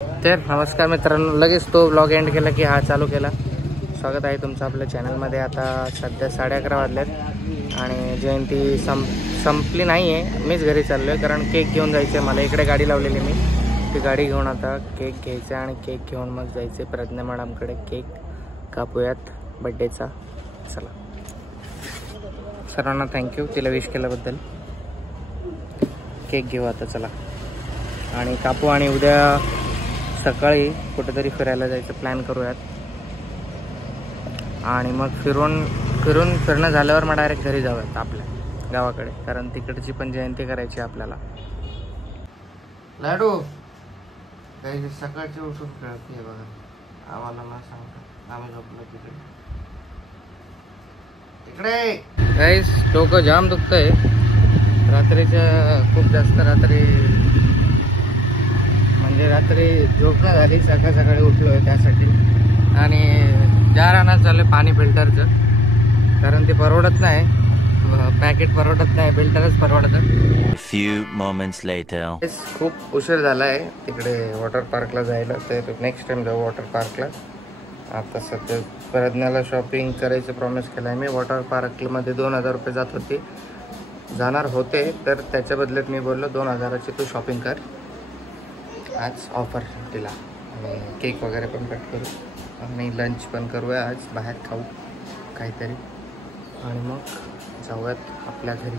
तर नमस्कार मित्रांनो, लगेच तो ब्लॉग एंड केला की हा चालू केला। स्वागत आहे तुमचं आपल्या चॅनलमध्ये। आता सध्या 11:30 वाजलेत आणि जयंती संपली नाही आहे। मीच घरी चाललो आहे कारण केक घेऊन जायचं आहे मला। इकडे गाडी लावलेली मी, ती गाडी घेऊन आता केक घ्यायचा आणि केक घेऊन मग जायचे प्रज्ञा मॅडमकडे। केक कापूयात बड्डेचा। चला, सर्वांना थँक्यू तिला विश केल्याबद्दल। केक घेऊ आता, चला आणि कापू आणि उद्या सकाळी कुठेतरी फिरायला जायचं प्लॅन करूयात आणि मग फिरणं झाल्यावर मग डायरेक्ट घरी जाऊयात आपल्या गावाकडे, कारण तिकडची पण जयंती करायची आपल्याला। लाडू काही सकाळची उठून खेळते बघा, आम्हाला ना सांगता आम्ही झोपलो तिकडे गाईस। डोकं जाम दुखतंय रात्रीच्या, खूप जास्त रात्री, म्हणजे रात्री झोप नाही झाली। सकाळी उठलो आहे त्यासाठी आणि जार आणत झालं पाणी फिल्टरचं, कारण ते परवडत नाही, पॅकेट परवडत नाही, फिल्टरच परवडतं। few moments later खूप उशीर झाला आहे तिकडे वॉटर पार्कला जायला, तर नेक्स्ट टाइम जाऊ वॉटर पार्कला। आता सध्या प्रज्ञाला शॉपिंग करायचं प्रॉमिस केलं आहे मी। वॉटर पार्कमध्ये 2000 रुपये जाणार होते, तर त्याच्या बदल्यात मी बोललो 2000ची तू शॉपिंग कर, आज ऑफर दिला। आणि केक वगैरे पण कट करू आणि लंच पण करूया आज, बाहेर खाऊ काहीतरी आणि मग जाऊयात आपल्या घरी।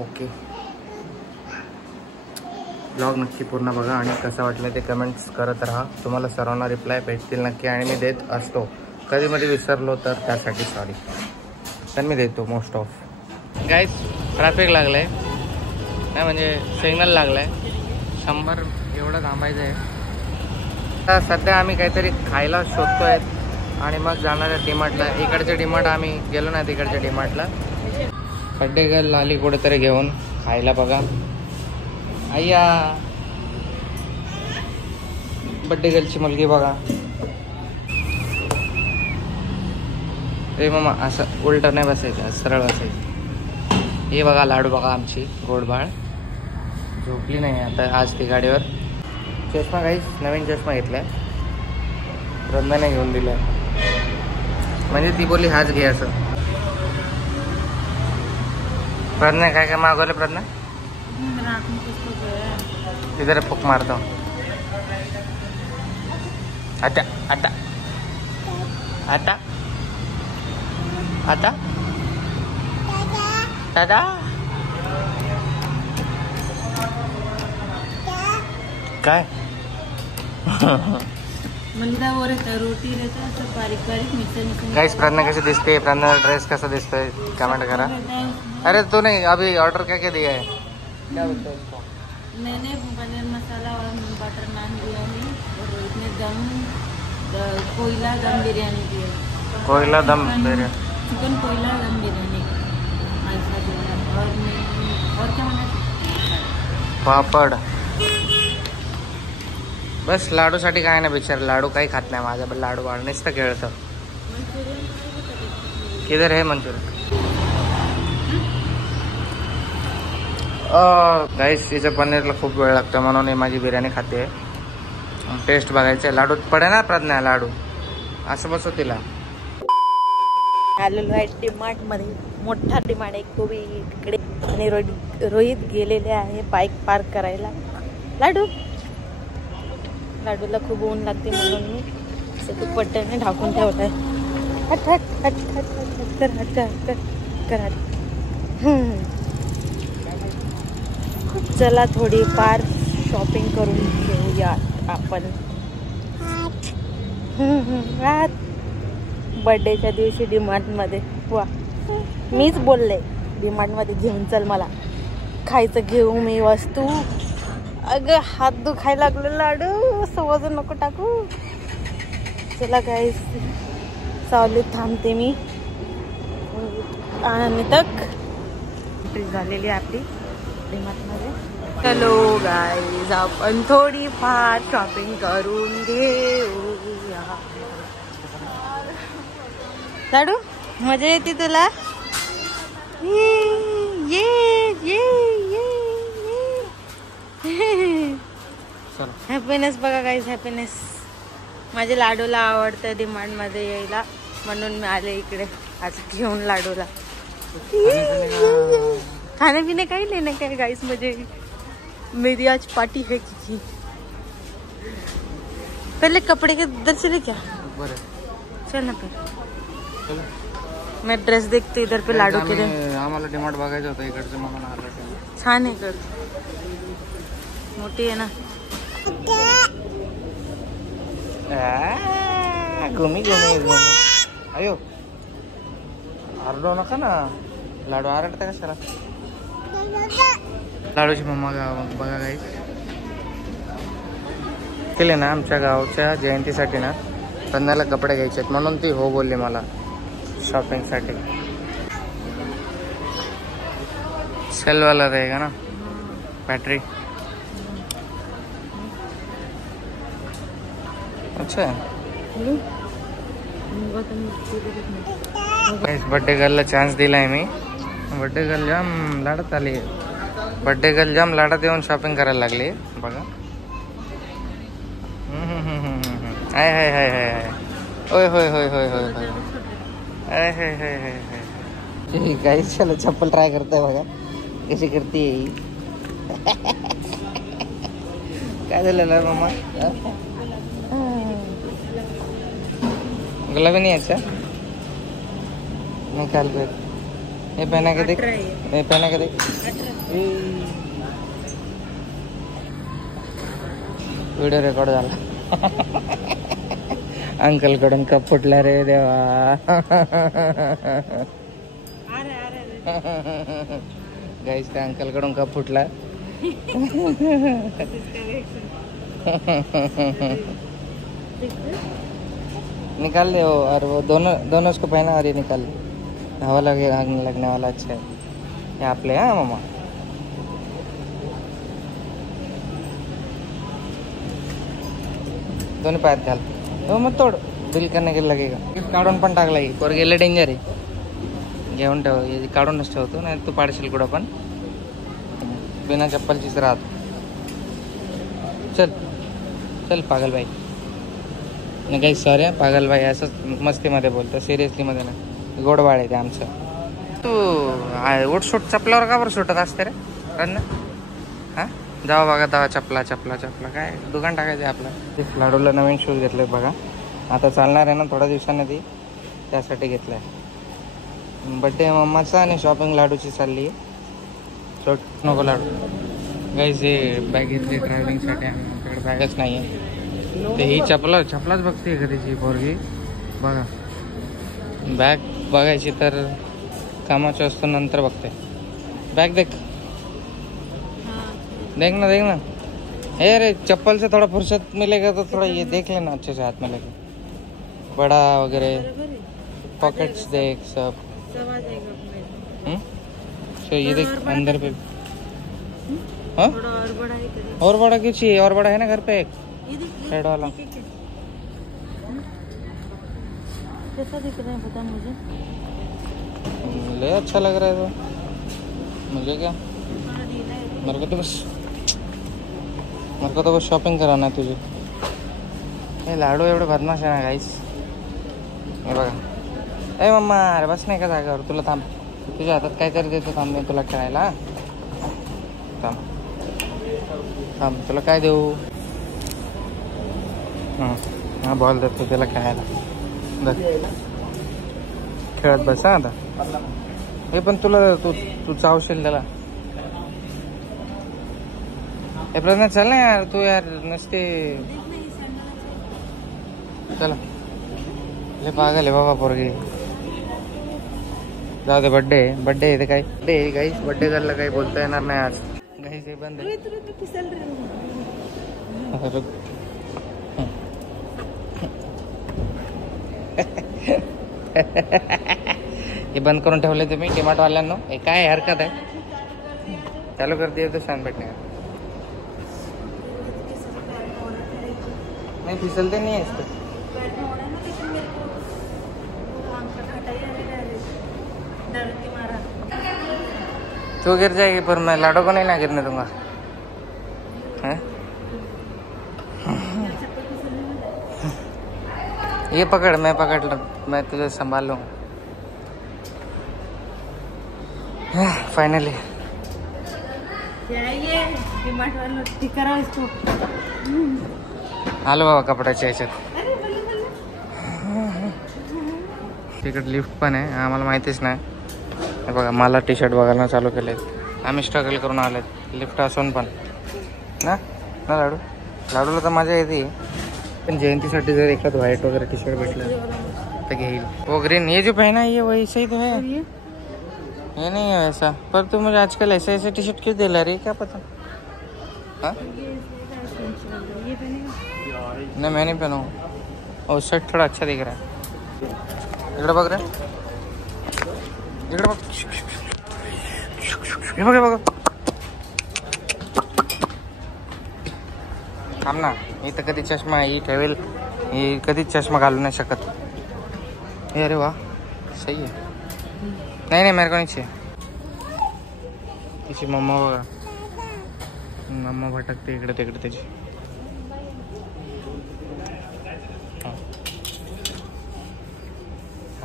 ओके, ब्लॉग नक्की पूर्ण बघा आणि कसं वाटलं ते कमेंट्स करत राहा। तुम्हाला सर्वांना रिप्लाय भेटतील नक्की आणि मी देत असतो, कधीमध्ये विसरलो तर त्यासाठी सॉरी, तर मी देतो मोस्ट ऑफ। गाईस ट्रॅफिक लागलं आहे, नाही म्हणजे सिग्नल लागलं आहे, 100 एवढं थांबायचं आहे। आता सध्या आम्ही काहीतरी खायला शोधतोय आणि मग जाणार आहे डीमार्टला। इकडचे डीमार्ट आम्ही गेलो नाही, तिकडच्या डीमार्टला बड्डे गर्ल आली कुठेतरी घेऊन खायला बघा। अय्या बड्डे गर्लची मुलगी बघा रे मामा, असं उलटं नाही बसायचं, सरळ बसायचं। हे बघा लाडू बघा, आमची गोडबाळ झोपली नाही आता आज ती गाडीवर। चष्मा काहीच नवीन चष्मा घेतलाय, प्रज्ञाने घेऊन दिलाय, म्हणजे ती बोलली हाच घे असं। प्रज्ञा काय काय मागवलं? प्रज्ञा इधर फुक मारतो। आता आता आता आता दादा काय गाइस, प्रज्ञा कैसे दिखते है? प्रज्ञा ड्रेस कैसा दिखता है? कमेंट करा। अरे तू नहीं, अभी ऑर्डर क्या दिया है? क्या बोलते हैं इसको? मैंने पनीर मसाला और बटर नान बिरयानी और इसमें कोयला दम बिरयानी दिया। कोयला दम बिरयानी, चिकन कोयला दम बिरयानी और क्या बना? पापड। बस लाडूसाठी काय नाही बिचार, लाडू काही खात नाही माझा, पण लाडू वाढ नुसतं खेळतं। किधर है मंचुरियन? गाईस हिच्या पनीरला खूप वेळ लागतो म्हणून ही माझी बिर्याणी खाते। टेस्ट बघायचं, लाडू पडे ना प्रज्ञा, लाडू असं बसव तिला। आलेलो आहे डीमार्ट मध्ये, मोठा डीमार्ट आहे खूप इकडे, आणि रोहित गेलेले आहे बाईक पार्क करायला। लाडूला खूप ऊन लागते म्हणून मी असं पट्ट्याने ढाकून ठेवलाय। हट हट हट हट हट कर हट कर कर हट। चला थोडी फार शॉपिंग करून घेऊया आपण। बर्थडेच्या दिवशी डीमार्टमध्ये, वा मीच बोलले डीमार्टमध्ये घेऊन चल मला, खायचं घेऊ मी वस्तू। अगं हात दुखायला लागलं लाडू, वजन नको टाकू। चला गाईस, सावलीत थांबते मी आणि तक झालेली आपली डीमार्टमध्ये। चलो गाईज, आपण थोडी फार शॉपिंग करून घेऊया। लाडू मजा येते तुला? ये ये ये ये चला. हॅपीनेस बघा गाईज, हॅपीनेस. माझ्या लाडूला आवडतं डिमांड मध्ये यायला, म्हणून मी आले इकडे आज घेऊन लाडूला. खाने पीने का ही लेने का है गाइस, मुझे मेरी आज पार्टी है किसी. पहले कपड़े के इधर चले क्या? चल ना फिर. मैं ड्रेस देखते इधर पे लाडू के लिए. आम्हाला डिमांड बघायचं होतं इकडचं, म्हणून आलं. छान आहे इकडचं, मोठी आहे ना. घुमी घुमी अयो आरडो नका ना. लाडू आरडता कशाला? लाडूची मम्मा बघा काही केले ना. आमच्या गावच्या जयंतीसाठी ना कंदाला कपडे घ्यायचे आहेत, म्हणून ती हो बोलली मला शॉपिंगसाठी. सेलवाला रहेगा ना बैटरी. अच्छा बर्थडे गर्लला चान्स दिलाय मी. बर्थडे गर्ल जाम लाडत आली. बर्थडे गर्ल जाम लाडत येऊन शॉपिंग करायला लागली बघा. हाय हाय हाय हाय हाय. होय होय होय होय होय होय. हाय हाय हाय हाय हाय. काही चलो चप्पल ट्राय करताय बघा कशी करते. काय झालेलं मम्मा? गुलाबी नहीं अच्छा निकाल कर. ये पहना के देख, ये पहना के देख. व्हिडिओ रेकॉर्ड झाला. अंकल कडून कप फुटला रे देवा. गाइस त्या अंकल कडून कप फुटला. निकाल दे और वो दोनों उसको पहना और ये निकाल दे. हवा लगने वाला. अच्छा है ये आपले. हाँ मामा दोन्ही पायात घाल. हो मग तोड, बिल करने के लगेगा. काढून पण टाकला की पोर गेले. डेंजर आहे. घेऊन ठेव, काढूनच ठेवतो नाही तू पाडशील कुठं पण. बिना चप्पलचीच राहतो. चल चल पागल बाई. नाही काही सॉरी पागल बाई असंच मस्तीमध्ये बोलतो, सिरियसली मध्ये नाही. गोडवाळ आहे ते आमचं. तू उठ सूट चपलावर का बरं सुटत असते रे रन्न? हां जावा बघा दवा चपला चपला चपला काय दुकान टाकायचं आहे आपलं. लाडूला नवीन शूज घेतले बघा. आता चालणार आहे ना थोड्या दिवसांनी ती, त्यासाठी घेतलं आहे. बड्डे मम्माचा आणि शॉपिंग लाडूची चालली आहे. छोट नको लाडू. गाईज हे बॅग घेतली ट्रॅव्हलिंगसाठी. आमच्याकडे बॅगच नाही आहे. ते ही चपलाच बघते का त्याची पोरगी बघा. बॅग बघायची तर कामाची असतो नंतर बघते. बॅग देख देख ना. हे अरे चप्पल से थोड़ा फुर्सत मिलेगा तो थोड़ा ये देख लेना अच्छे से हाथ में लेके. बड़ा वगैरह पॉकेट्स देख सब. तो ये देख अंदर पे. हाँ और बड़ा क्यों चाहिए? और बड़ा है ना घर पे एक रेड वाला. कैसा दिख रहा है बता मुझे. ले अच्छा लग रहा है तो मुझे क्या. मेरे को तो बस शॉपिंग कराना है तुझे. हे लाडू एवढे बदमाश आहे ना गाईस. हे बघा. ए मम्मा अरे बस नाही का जागेवर. तुला थांब, तुझ्या हातात काहीतरी देतो. थांब मी तुला खेळायला. थांब थांब तुला काय देऊ. हा बॉल देतो त्याला खेळायला. खेळत बस हा आता. हे पण तुला तू चावशील त्याला. हे प्रश्न चल ना यार तू यार नसते. चला ले पागल आहे बाबा पोरगी. जाऊ दे. बड्डे आहे ते काय बड्डे गाईस. बड्डे गर्लला काही बोलता येणार नाही आज गाईस. हे बंद आहे. हे बंद करून ठेवले तुम्ही डिमार्ट वाल्यांनो. हे काय हरकत आहे. चालू करते तो शान भेटणे. नहीं फिसलते नहीं है इसको. तो गिर जाएगी पर मैं लाडो को नहीं ना गिरने दूंगा. हैं ये पकड़, मैं पकड़ लूँ, मैं तुझे संभाल लूँ। फाइनली आलो बाबा कपड्याच्या ह्याच्यात. तिकडे लिफ्ट पण आहे, आम्हाला माहितीच नाही. हे बघा मला टी शर्ट बघायला चालू केले. आम्ही स्ट्रगल करून आलेत लिफ्ट असून पण ना ना लाडू. लाडूला तर मजा येते, पण जयंतीसाठी जर एखाद व्हाईट वगैरे टी शर्ट भेटलं तर घेईल. वो ग्रीन ये जो पहना है ये वैसा ही तो है. ये नहीं है वैसा, पर तू मुझे आजकल ऐसे ऐसे टी शर्ट क्यों दिला रही है, क्या पता. हाँ नहीं मैं नहीं पहना हूँ, और शर्ट थोड़ा अच्छा दिख रहा है. इकडे बघ रे, इकडे बघ, हे बघ हे बघ. थांब ना, इथं कधी चष्मा ही ठेवेल, ही कधीच चष्मा घालू नाही शकत. हे अरे वा सही आहे. नाही नाही मेरे को नहीं चाहिए. तिची मम्मा बघा, मम्मा भटकते इकडे तिकडे त्याची.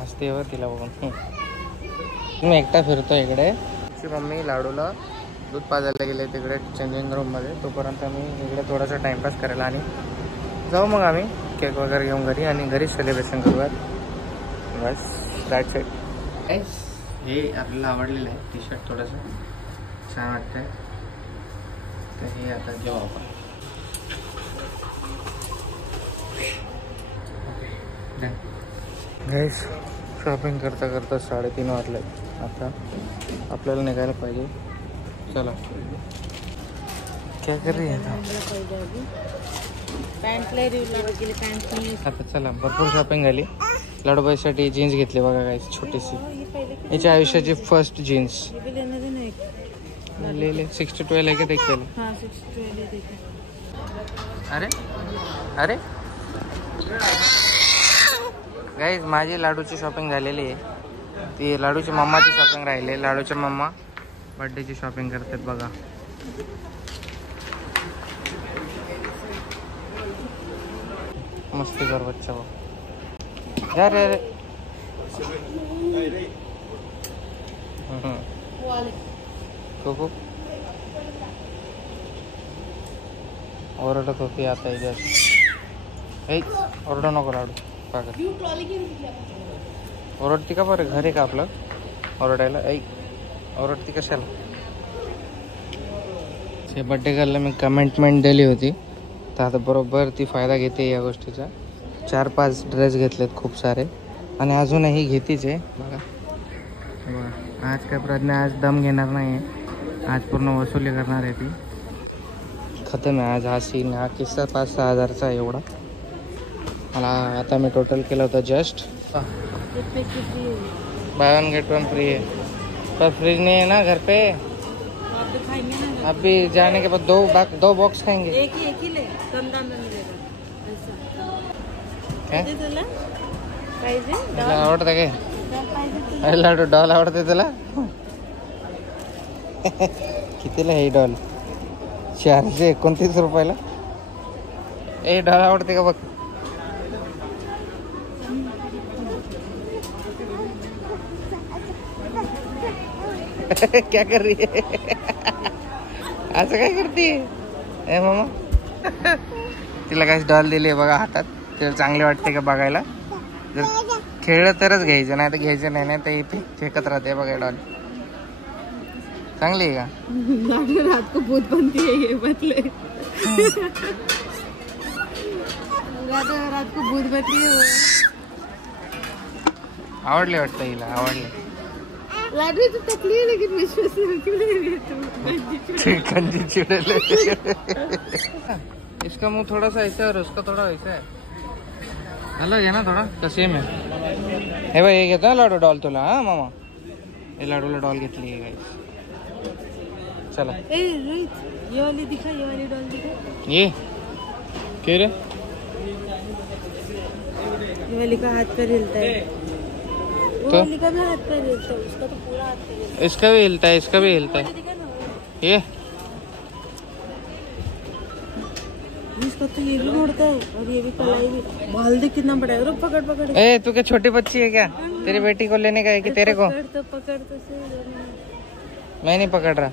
हसते व तिला बघून. मी एकटा फिरतो इकडे. तिची मम्मी लाडूला दूध पाजायला गेले तिकडे चेंजिंग रूममध्ये. तोपर्यंत मी इकडे थोडासा टाइमपास करायला आणि जाऊ मग आम्ही केक वगैरे घेऊन घरी आणि घरीच सेलिब्रेशन करूयात. बस दॅट्स इट. हे आपल्याला आवडलेलं आहे टी शर्ट, थोडंसं छान वाटतंय. तर हे आता घेऊ आपण. गाईस शॉपिंग करता करता 3:30 वाजले. आता आपल्याला निघायला पाहिजे. चला क्या कर रही है आता. चला भरपूर शॉपिंग झाली. लाडूबाईसाठी जीन्स घेतली बघा गाईस, छोटीशी. याच्या आयुष्याची फर्स्ट जीन्स. ले ले 6-12 आहे का देख त्याला. अरे अरे गाईज माझी लाडूची शॉपिंग झालेली आहे. ती लाडूची मम्माची शॉपिंग राहिली. लाडूच्या मम्मा बर्थडेची शॉपिंग करतात बघा. मस्ती कर बच्चा वो. यार यार कोको ओरडत होती आता इथे. ओरडू नको लाडू. ओरडती का बरं, घर आहे का आपलं ओरडायला. ओरडती कशाला. ते बड्डे गर्लला मी कमेंटमेंट दिली होती, तर आता बरोबर ती फायदा घेते या गोष्टीचा. 4-5 ड्रेस घेतलेत खूप सारे, आणि अजूनही घेतीच आहे बघा. आज काय प्रज्ञा आज दम घेणार नाही आहे, आज पूर्ण वसुली करणार आहे ती. खतम आहे आज हा सीन. हा किस्सा 5-6 हजारचा आहे एवढा. मला आता मी टोटल केलं होतं जस्ट. बाय 1 गेट 1 फ्री है, पर फ्रिज नहीं है ना घर पे. अभी जाने के बाद 2 बॉक्स खाएंगे. एक ही ले, कम दाम में मिलेगा. आवडतं काय लाडू. डॉल आवडते तुला. कितीला हे डॉल. 429 रुपयाला. ए डॉल आवडते का बघ. क्या कर रही है. असं काय करते ए मामा. तिला काय डॉल दिली आहे बघा हातात. तिला चांगले वाटते का बघायला. जर खेळलं तरच घ्यायचं, नाही तर घ्यायचं नाही. नाही तर इथे फेकत राहते बघा डॉल. चांगली आहे का. रात को भूत बनती है ये बतले. रात को भूत बनती है. आवडली वाटतं हिला. आवडली. लाडू तो तकलीफ है लेकिन विश्वास कंजी चिड़ेले. इसका मुंह थोड़ा सा ऐसा है और उसका थोड़ा ऐसा है. अलग है ना थोड़ा, का सेम है. हे भाई हे घेतो लाडू डॉल तुला. हा मामा हे लाडूला डॉल घेतली आहे गाइस. चला ये वाली दिखा, ये वाली डॉल दिखा. ये क्या रे. ये वाली का हाथ पैर हिलता है. तो वाली का भी हाथ पैर हिलता है. उसका तो पूरा हाथ पैर हिलता है. इसका भी हिलता है, इसका भी हिलता है. ये इसका तो ये भी उड़ता है और ये भी कलाई भी। बाल देख कितना बड़ा है। रुक पकड़ पकड़। ए तू क्या छोटी बच्ची है क्या? तेरी बेटी को लेने का है कि तेरे को? पकड़ तो मैं नहीं पकड़ रहा।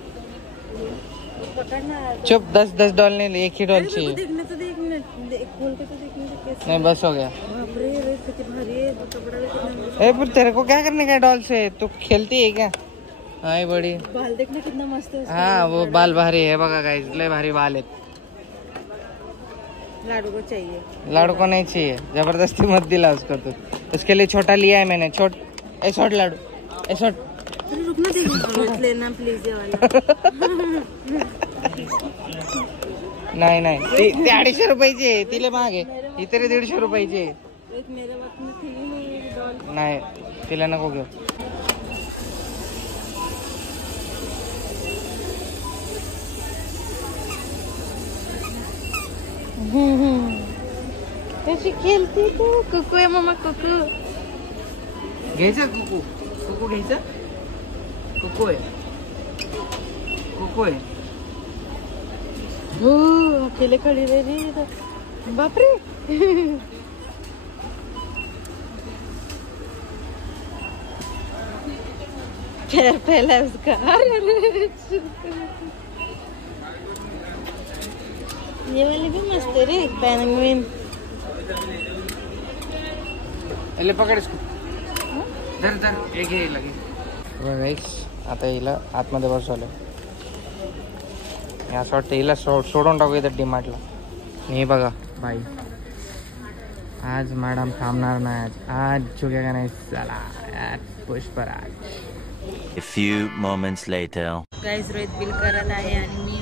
पकड़ना। चुप। 10 डॉल नहीं, एक ही डॉल चाहिए। देखने तो देखने खोल के तो देखने से कैसे। नहीं बस हो गया। बाप रे कितनी भारी है कपड़ा भी कितना। ए पर तेरे को क्या करने का डॉल से? तू खेलती है क्या? हाँ बड़ी। बाल देखने कितना मस्त है। हाँ वो बाल भारी है बघा गाइस, लय भारी बाल है। लाडू को चाहिए। लाडू को नहीं चाहिए, जबरदस्ती मत दिला उसको। तो उसके लिए छोटा लिया है मैंने। छोट लाडू रुकना देखो लेना प्लीज ये वाला। नाही ते 250 रुपयाचे तिले मागे, इतरे 150 रुपयाचे. मेरे वक्त में थी नहीं डॉल. नाही तिला नको घेऊ. कशी खेळते तू. कुकू आहे मम्मा, कुकू घ्यायचं. कुकू घ्यायचं. कुकू आहे. हो अकेले खड़ी रह रही है. बापरे. पैर फैला उसका. ये वाली भी मस्त है रे. पेंगुइन. ले पकड इसको. धर एक घे लगे. गाइस आता हिला आतमध्ये बसवलं. असं वाटतं हिला सोडून टाकू इथं डीमार्टला. हे बघा बाई, आज मॅडम थांबणार नाही. आज चुकेगा नाही चला Pushpraj. A few moments later. Guys Rohit bill करत आहे आणि मी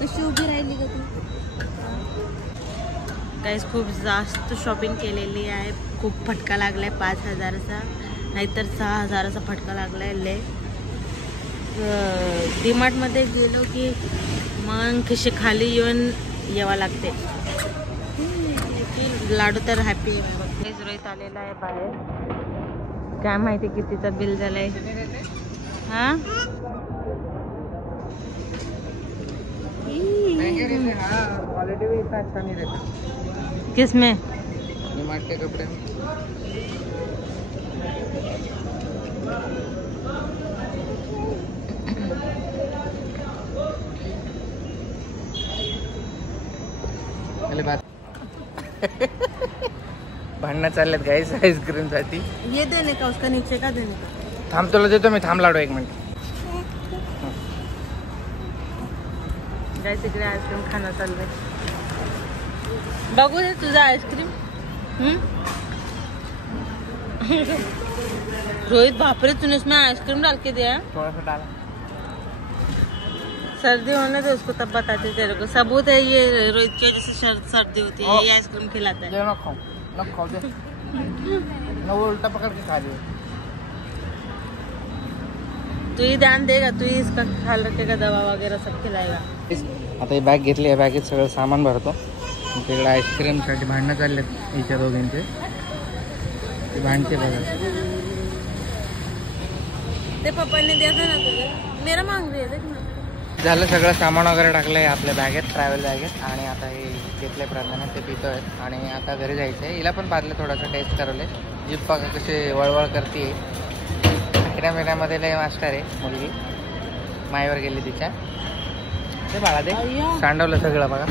कशी उभी राहिली का तू. गाइस खूप जास्त शॉपिंग केलेली आहे. खूप फटका लागलाय 5,000चा, नाहीतर 6,000चा फटका लागलाय. ले डीमार्ट मध्ये गेलो की मग खिशे खाली येऊन यावं लागते. लाडू तर हॅपी आहे. रोहित आलेला आहे बाहेर. काय माहिती कितीचं बिल झालंय. हा क्वालिटी भी इतना अच्छा नहीं रहता. किसमें? डीमार्ट के कपड़े में. भांडणं चाललेत गाईस आईस्क्रीम साठी. ये देने का उसका नीचे का देने का. थांब तुला देतो मी. थांब लाडू 1 मिनिट. गाईस इकडे आईस्क्रीम खाणं चाललंय. बघू दे तुझा आईस्क्रीम. रोहित बापरे तूने इसमें आइसक्रीम डाल के दिया. थोड़ा सा डाला. सर्दी होने दे उसको तब बताते तेरे को. सबूत है ये रोहित की वजह से सर्दी होती है. ये आइसक्रीम खिलाता है. न खाओ दे. न वो उल्टा पकड़ के खा लियो. तू ही ध्यान देगा. तू ही इसका ख्याल रखेगा. दवा वगैरह सब खिलाएगा. आता ही बॅग घेतली. या बॅगेत सगळं सामान भरतो. तिकडे आईस्क्रीमसाठी भांडणं चाललेत हिच्या दोघींचे. ते भांडते बघा. ते पप्पांनी दिया था ना तुझे. मेरा मांग रही है देख ना. झालं सगळं सामान वगैरे टाकलंय आपल्या बॅगेत, ट्रॅव्हल बॅगेत. आणि आता हे घेतले प्रधान ते पितोय. आणि आता घरी जायचं आहे. हिला पण पाजलं थोडंसं टेस्ट करवले. जीभ बघा कशी वळवळ करते. अकरा महिन्यामध्ये लय मास्टर आहे मुलगी. माईवर गेली तिच्या. ते बाळा दे. सांडवलं सगळं बघा.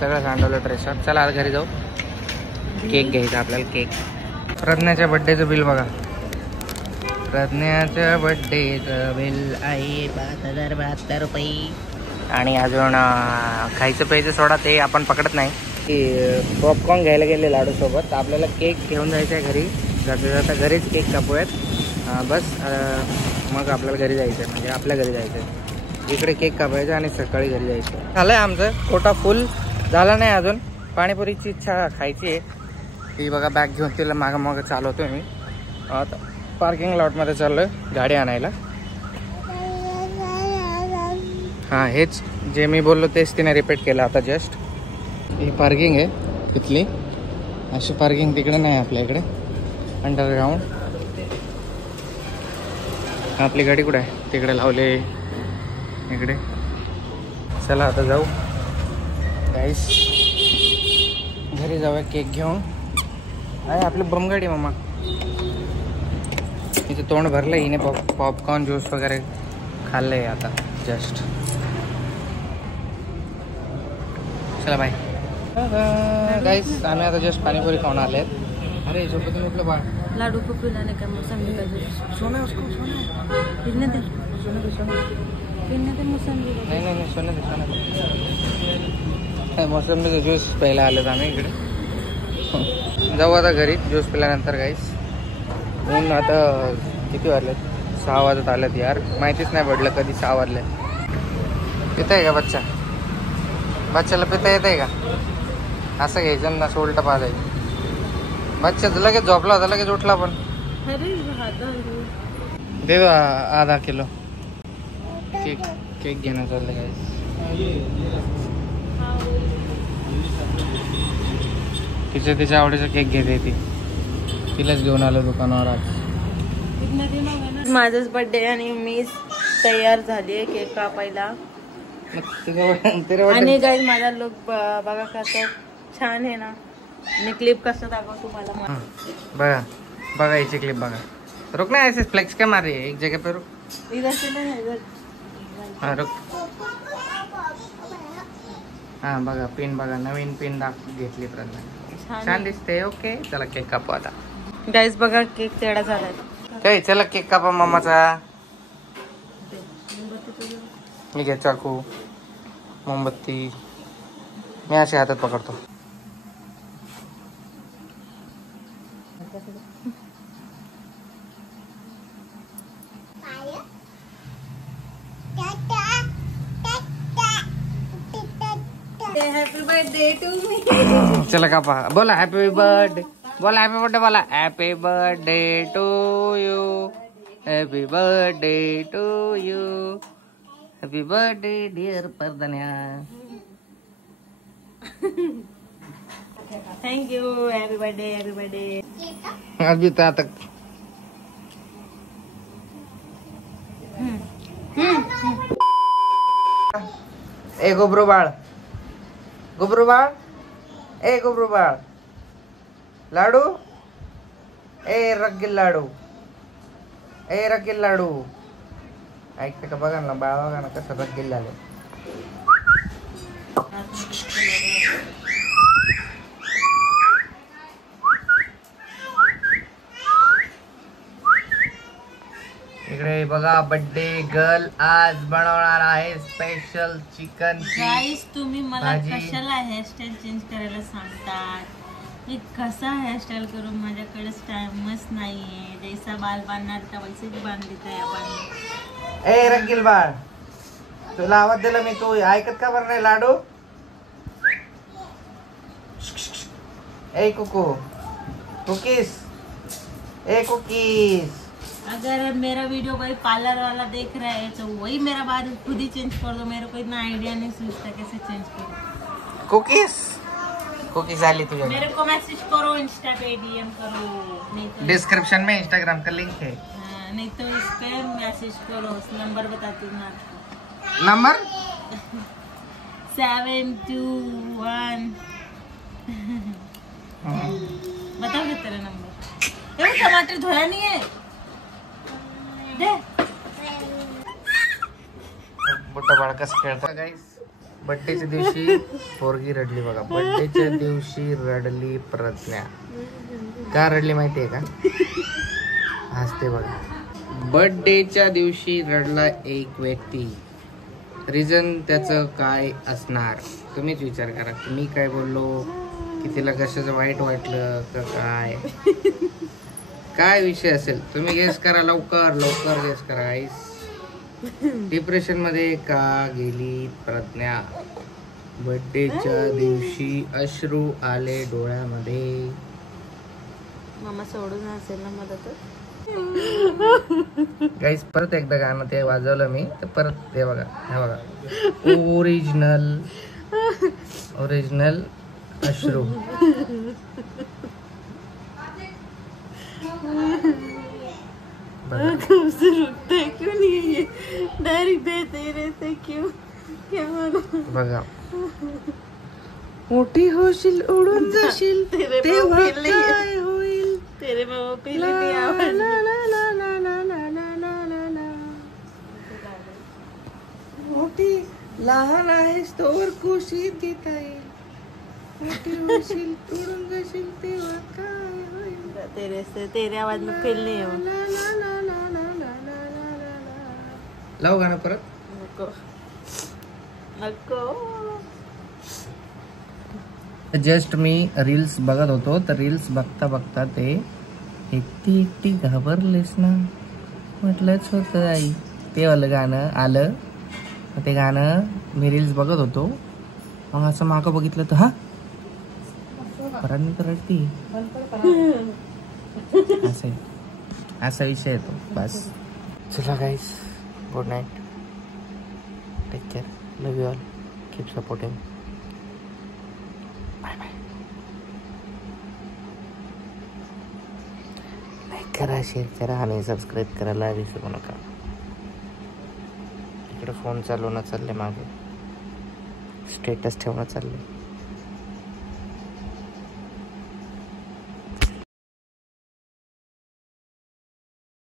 सगळं सांडवलं ड्रेसवर. चला आता घरी जाऊ. केक घ्यायचा आपल्याला. केक. प्रज्ञाच्या बड्डेचं बिल बघा. प्रज्ञाच्या बड्डेचं बिल आहे 5,072 रुपये. आणि अजून खायचं प्यायचं सोडा ते आपण पकडत नाही. पॉपकॉर्न घ्यायला गेले लाडूसोबत. आपल्याला केक घेऊन जायचं आहे घरी. जाता जाता घरीच केक कापूयात. बस मग आपल्याला घरी जायचं आहे. म्हणजे आपल्या घरी जायचं आहे. इकडे केक कापायचं आणि सकाळी घरी जायचं. झालं आहे आमचं. कोटा फुल झाला नाही अजून. पाणीपुरीची इच्छा खायची आहे. ही बघा बॅग घेऊन तिला मागं मागं चालवतोय मी. आता पार्किंग लॉटमध्ये चाललो आहे गाडी आणायला. हां हेच जे मी बोललो तेच तिने रिपीट केलं आता जस्ट. ही पार्किंग आहे इथली. अशी पार्किंग तिकडे नाही आपल्या इकडे. अंडरग्राउंड आपली गाडी कुठे आहे? तिकडे लावले इकडे. चला आता जाऊ गाईस, घरी जाऊया केक घेऊन. आहे आपली बम गाडी मामा. इथे तोंड भरलं हिने, पॉपकॉर्न ज्यूस वगैरे खाल्लंय आता जस्ट. चला बाय गाईस. आम्ही आता जस्ट पाणीपुरी खाऊन आले. अरे झोपेतून उठलं बाळ. लाडू को पिलाने का मौसमी का जूस. सोना उसको, सोना पीने दे, सोने दे, सोने पीने दे मौसमी. नाही सोने दे, सोने दे. मोसंबीचं ज्यूस प्यायला आलेत आम्ही इकडे. जाऊ आता घरी ज्यूस पिल्यानंतर गाईस. ऊन आता किती वाजलेत? 6 वाजत आलेत यार. माहितीच नाही पडलं कधी 6 वाजले. पिता आहे का बच्चा? बच्चाला पिता येत आहे का? असं घ्यायचं ना, असं उलटं पाहायचं. बच्चा लगेच झोपला होता, लगेच उठला. पण दे दो आधा किलो. केक घेणं चाललं गाईस. तिच्या आवडीचा केक घेते ती. तिलाच घेऊन आलो दुकानावर आज. माझाच बर्थडे आणि मी तयार झाली केक कापायला. आणि गाईज माझा लुक बघा कसं छान आहे ना. मी क्लिप कसं दाखव तुम्हाला. बघा बघा याची क्लिप बघा. रुक ना, ऐसे फ्लेक्स क्या मार रही है? एक जगह पे रुक. इधर से नहीं, इधर. हाँ रुक. हा बघा पिन बघा, नवीन पिन घेतली प्रज्ञा. छान दिसते. ओके चला केक कापू आता. गाईज बघा केक तेवढा झालाय. काय चला केक कापा मम्माचा. मी घे चाकू, मोमबत्ती. मी अशी हातात पकडतो. Happy birthday to me. चला कापा. बोला हॅपी बर्थडे. बोला हॅपी बर्थडे. बोला happy birthday to you. Happy birthday to you. Happy birthday dear Pradnya. Thank you. Happy birthday, happy birthday. अभी तो आता ए गोबरू बाळ, गोबरू बाळ, ए गोबरू बाळ. लाडू, ए रगील लाडू, ए रगील लाडू. ऐकते का? बघा ना बाळ, बघा ना कसं रगील झालं. इकडे बघा बर्थडे गर्ल आज बनवणार आहे स्पेशल चिकन. गाईस तुम्ही मला कशाला हेअरस्टाईल चेंज करायला सांगतात? मी कसा हेअरस्टाईल करू? माझ्याकडेच टाइमच नाहीये. जैसा बाल बांधणार त्या वैसेच बांधता या बांध. ए रंगील बाळ, तुला आवाज दिला मी, तू ऐकत का बरं नाही? लाडू, ए कुकू, कुकीज, ए कुकीज. अगर मेरा वीडियो कोई पार्लर वाला देख रहा है तो वही मेरा बाल खुद ही चेंज कर दो. मेरे को इतना आइडिया नहीं सोचता कैसे चेंज करो. कुकीज, कुकीज आली तुझ्या. मेरे को मैसेज करो, इंस्टा पे डीएम करो. नहीं तो डिस्क्रिप्शन में इंस्टाग्राम का लिंक है. नहीं तो इस पे मैसेज करो. नंबर बताती हूँ आपको. नंबर 721. बताओ क्या तेरा नंबर? ये टमाटर धोया नहीं है. दे. मोठा बाळ कसं खेळतं गाईस. बर्थडेच्या दिवशी पोरगी रडली बघा. बर्थडेच्या दिवशी रडली प्रज्ञा. का रडली माहितीये का? हसते बघा. बर्थडेच्या दिवशी रडला एक व्यक्ती. रिझन त्याचं काय असणार तुम्हीच विचार करा. मी काय बोललो की तिला कशाचं वाईट वाटलं का काय? काय विषय असेल तुम्ही गेस करा. लवकर लवकर गेस करा गाईस. डिप्रेशन मध्ये का गेली प्रज्ञा? बर्थडेच्या दिवशी अश्रू आले डोळ्यामध्ये. मामा सोडून असेल ना मदत. गाईस परत एकदा गाणं ते वाजवलं मी तर परत ते बघा. हे बघा ओरिजिनल ओरिजिनल अश्रू. रुकते क्यों नहीं ये डायरेक्ट देते रहते क्यों क्या बघा. मोठी होशील उडून जाशील तेव्हा काय होईल. तेरे में वो पहले नहीं आवाज मोठी लहान आहेस तोवर कुशीत घेता येईल. मोठी होशील उडून जाशील तेव्हा काय होईल. तेरे आवाज में फील नहीं हो. लाव गाणं परत. नको नको. जस्ट मी रील्स बघत होतो तर रील्स बघता बघता ते एकटी एकटी घाबरलेस ना म्हटलंच होतं आई. ते वालं गाणं आलं. ते गाणं मी रील्स बघत होतो मग असं मागं बघितलं तर हा परत मी रडती. असं असा विषय येतो बस. चला guys good night. Take care. Love you all. Keep supporting. Bye bye. Like करा शेअर करा आणि सबस्क्राईब करायला विसरू नका. इकडे फोन चालवणं चाललंय मागे. स्टेटस ठेवणं चाललंय.